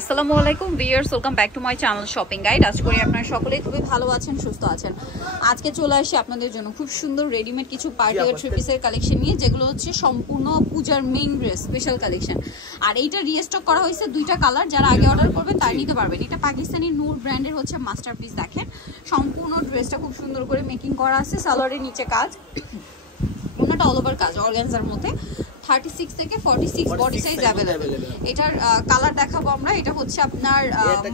আসসালামু আলাইকুম viewers, welcome back to my channel shopping guide. আজ করে আপনারা সকলেই খুবই ভালো আছেন, সুস্থ আছেন। আজকে চলে আসি আপনাদের জন্য খুব সুন্দর রেডিমেড কিছু পার্টি ওয়্যার থ্রি পিসের কালেকশন নিয়ে, যেগুলো হচ্ছে সম্পূর্ণ পূজার মেইন ড্রেস স্পেশাল কালেকশন। আর এইটা রিস্টক করা হয়েছে দুইটা কালার, যারা আগে অর্ডার করবেন তারা নিতে পারবেন। এটা পাকিস্তানি নূর ব্র্যান্ডের হচ্ছে মাস্টারপিস। দেখেন সম্পূর্ণ ড্রেসটা খুব সুন্দর করে মেকিং করা আছে, সালোয়ারের নিচে কাজ, ওনাটা অল ওভার কাজ অর্গানজার মধ্যে। 36 থেকে 46 বডি সাইজ अवेलेबल। এটার কালার দেখাবো আমরা। এটা হচ্ছে আপনার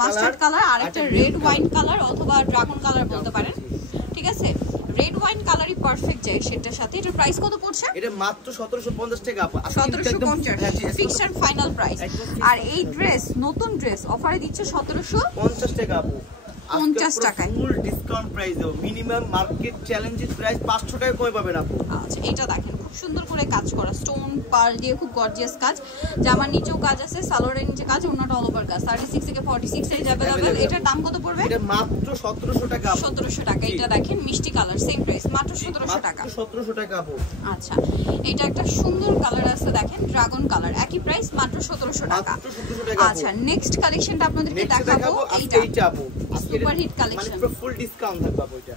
মাস্টার্ড কালার, আর একটা রেড ওয়াইন কালার অথবা ড্রাগন কালার বলতে পারেন, ঠিক আছে? রেড ওয়াইন কালারই পারফেক্ট যায় সেটার সাথে। এটার প্রাইস কত পড়ছে? এটা মাত্র 1750 টাকা। 1750 ফিক্সড এন্ড ফাইনাল প্রাইস। আর এই ড্রেস নতুন ড্রেস অফারে দিচ্ছে 1750 টাকা আপু, 50 টাকায় ফুল ডিসকাউন্ট প্রাইস দেব। মিনিমাম মার্কেট চ্যালেঞ্জের প্রাইস 500 টাকা কমে পাবেন আপু। আচ্ছা, এটা দেখেন খুব সুন্দর করে কাজ করা, স্টোন পার্ল দিয়ে খুব গর্জিয়াস কাজ। জামার নিচেও কাজ আছে, সালোয়ারের নিচে কাজ, ওনাটা অল ওভার কাজ। 36 থেকে 46 সাইজ अवेलेबल। এটার দাম কত পড়বে? এটা মাত্র 1700 টাকা। 1700 টাকা। এটা দেখেন মিষ্টি কালার, সেম প্রাইস, মাত্র 1700 টাকা। 1700 টাকা আপু। আচ্ছা, এটা একটা সুন্দর কালার আছে, দেখেন ড্রাগন কালার, একই প্রাইস, মাত্র 1700 টাকা। আচ্ছা, নেক্সট কালেকশনটা আপনাদেরকে দেখাবো। এইটা আপু সুপার হিট কালেকশন, মানে ফুল ডিসকাউন্ট থাকবে আপু। এটা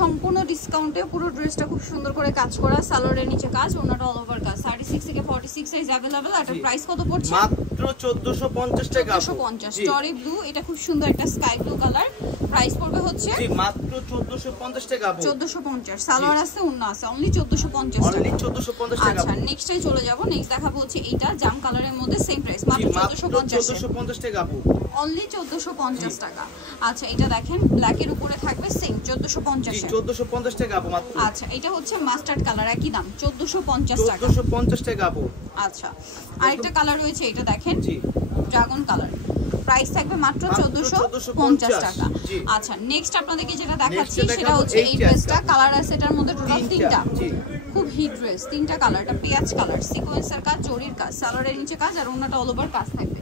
সম্পূর্ণ ডিসকাউন্টে পুরো ড্রেসটা খুব সুন্দর করে কাজ করা, সালোয়ারের নিচে কাজ, ওনাটা অল ওভার কাজ। 36 থেকে 46 সাইজ अवेलेबल। আর এটার প্রাইস কত পড়ছে? মাত্র 1450 টাকা। 1450 স্টোরি ব্লু, এটা খুব সুন্দর একটা স্কাই ব্লু কালার। প্রাইস পড়বে হচ্ছে জি মাত্র 1450 টাকা আপু। 1450 সালোয়ার আছে, ওন্না আছে, অনলি 1450 টাকা। অনলি 1450 টাকা। আচ্ছা, নেক্সটে চলে যাব। নেক্সট দেখাবো হচ্ছে এইটা জাম কালারের মধ্যে, সেম প্রাইস, মাত্র 1450 টাকা আপু। অনলি 1450 টাকা। আচ্ছা, এটা দেখেন ব্ল্যাক এর উপরে থাকবে, সেম 1450 জি 1450 টাকা আপু মাত্র। আচ্ছা, এটা হচ্ছে মাস্টার্ড কালার, একই দাম 1450 টাকা। 1450 টাকা আপু। আচ্ছা, আরেকটা কালার রয়েছে, এটা দেখেন জি ড্রাগন কালার, প্রাইস থাকবে মাত্র 1450 টাকা। আচ্ছা, নেক্সট আপনাদেরকে যেটা দেখাচ্ছি সেটা হচ্ছে এই ড্রেসটা। কালার আছে এটার মধ্যে টোটাল 3টা, খুব হিট ড্রেস, 3টা কালার। এটা পেঁয়াজ কালার, সিকোয়েন্সের কাজ, জরির কাজ, সালোয়ারের নিচে কাজ, আর ওনাটা অল ওভার কাজ থাকবে।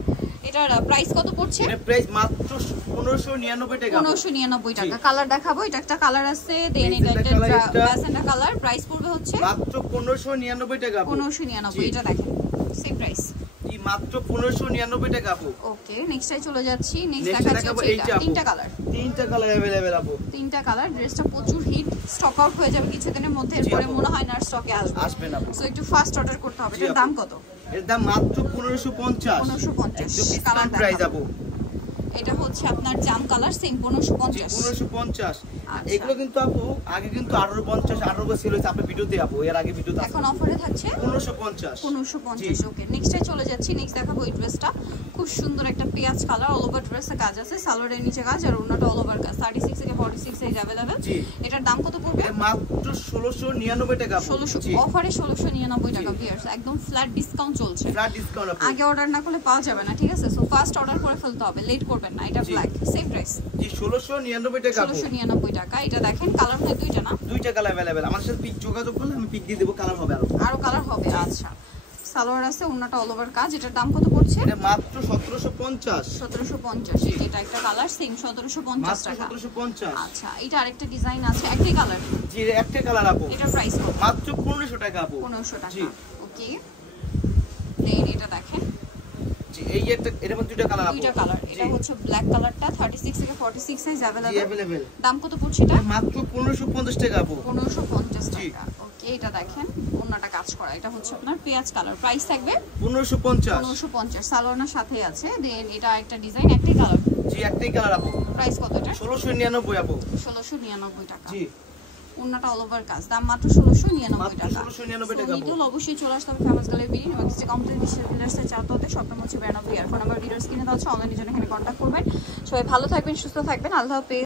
এটার প্রাইস কত পড়ছে? এর প্রাইস মাত্র 1599 টাকা। 1599 টাকা। কালার দেখাবো, এটা একটা কালার আছে, দেন এটা একটা ব্যাসেন্ডা কালার। প্রাইস পড়বে হচ্ছে মাত্র 1599 টাকা। 1599। এটা দেখেন সেম প্রাইস, জি মাত্র 1599 টাকা আপু। ওকে, নেক্সটে চলে যাচ্ছি। নেক্সট দেখাচ্ছি হচ্ছে এটা, 3টা কালার। 3টা কালার अवेलेबल আপু। 3টা কালার। ড্রেসটা প্রচুর হিট, স্টক আউট হয়ে যাবে কিছুদিনের মধ্যে, এরপরে মনে হয় না স্টকে আসবে না। সো একটু ফাস্ট অর্ডার করতে হবে। এটার দাম কত? এর দাম মাত্র 1550। 1550 কালার প্রাইস আপু। এটা হচ্ছে আপনার জাম কালার, সেম 1550। 1550। এগুলো কিন্তু আপু আগে কিন্তু 1850 18 ছিল আপনি ভিডিওতে আপু, এর আগে ভিডিওতে। এখন অফারে থাকছে 1550। 1550। ওকে, নেক্সটে চলে যাচ্ছি। নেক্সট দেখাবো এই ড্রেসটা, খুব সুন্দর একটা পেঁয়াজ কালার, অল ওভার ড্রেসে কাজ আছে, সালোয়ারের নিচে কাজ, আর ওনাটা অল ওভার কাজ। 36 থেকে 46 সাইজ अवेलेबल। এটার দাম কত পড়বে? মাত্র 1699 টাকা। 1600 অফারে 1699 টাকা। ভিউয়ার্স, একদম ফ্ল্যাট ডিসকাউন্ট চলছে। ফ্ল্যাট ডিসকাউন্ট আপু। আগে অর্ডার না করলে পাওয়া যাবে না, ঠিক আছে? সো ফাস্ট অর্ডার করে ফেলতে হবে, লেট করবেন না। এটা ব্ল্যাক, সেম প্রাইস, জি 1699 টাকা। 1699 টাকা। এটা দেখেন কালার হয় দুইটা না? দুইটা কালার अवेलेबल। আমার সাথে পিক যোগাযোগ করলে আমি পিক দিয়ে দেব, কালার হবে আরো কালার হবে। আচ্ছা, সালোয়ার আছে, ওন্নাটা অল ওভার কাজ। এটার দাম কত পড়ছে? এটা মাত্র 1750। 1750। এটা একটা কালার, সেম 1750 টাকা। 1750। আচ্ছা, এটা আরেকটা ডিজাইন আছে, একই কালার। জি একটা কালার আপু। এটার প্রাইস কত? মাত্র 1500 টাকা আপু। 1500 টাকা। জি ওকে, দেন এটা দেখেন, জি এই একটা, এর মধ্যে দুইটা কালার আপু। দুইটা কালার। এটা হচ্ছে ব্ল্যাক কালারটা, 36 থেকে 46 সাইজ জি अवेलेबल। अवेलेबल। দাম কত পড়ছে এটা? মাত্র 1550 টাকা আপু। 1550 টাকা। ওকে, এটা দেখেন ওন্নাটা কাজ করা, এটা হচ্ছে আপনার পেঁয়াজ কালার। প্রাইস থাকবে 1550। 1550 সালোয়ারের সাথে আছে। দেন এটা একটা ডিজাইন, একটাই কালার। জি একটাই কালার আপু। প্রাইস কত এটা? 1699 আপু। 1699 টাকা। জি ওন্নাটা অল ওভার কাজ, দাম মাত্র 1699 টাকা। 1699 টাকা। ভিডিও অবশ্যই চলে আসতে হবে ফেমাস গালের বিডি এবং কিছু কমপ্লিট ডিলার্সের চার্ট হতে সবটা হচ্ছে brand of year. Phone number ভিডিওর স্ক্রিনে দেওয়া আছে, অনলাইনে জন্য এখানে কন্ট্যাক্ট করবেন। সবাই ভালো থাকবেন, সুস্থ থাকবেন, আল্লাহ হাফেজ।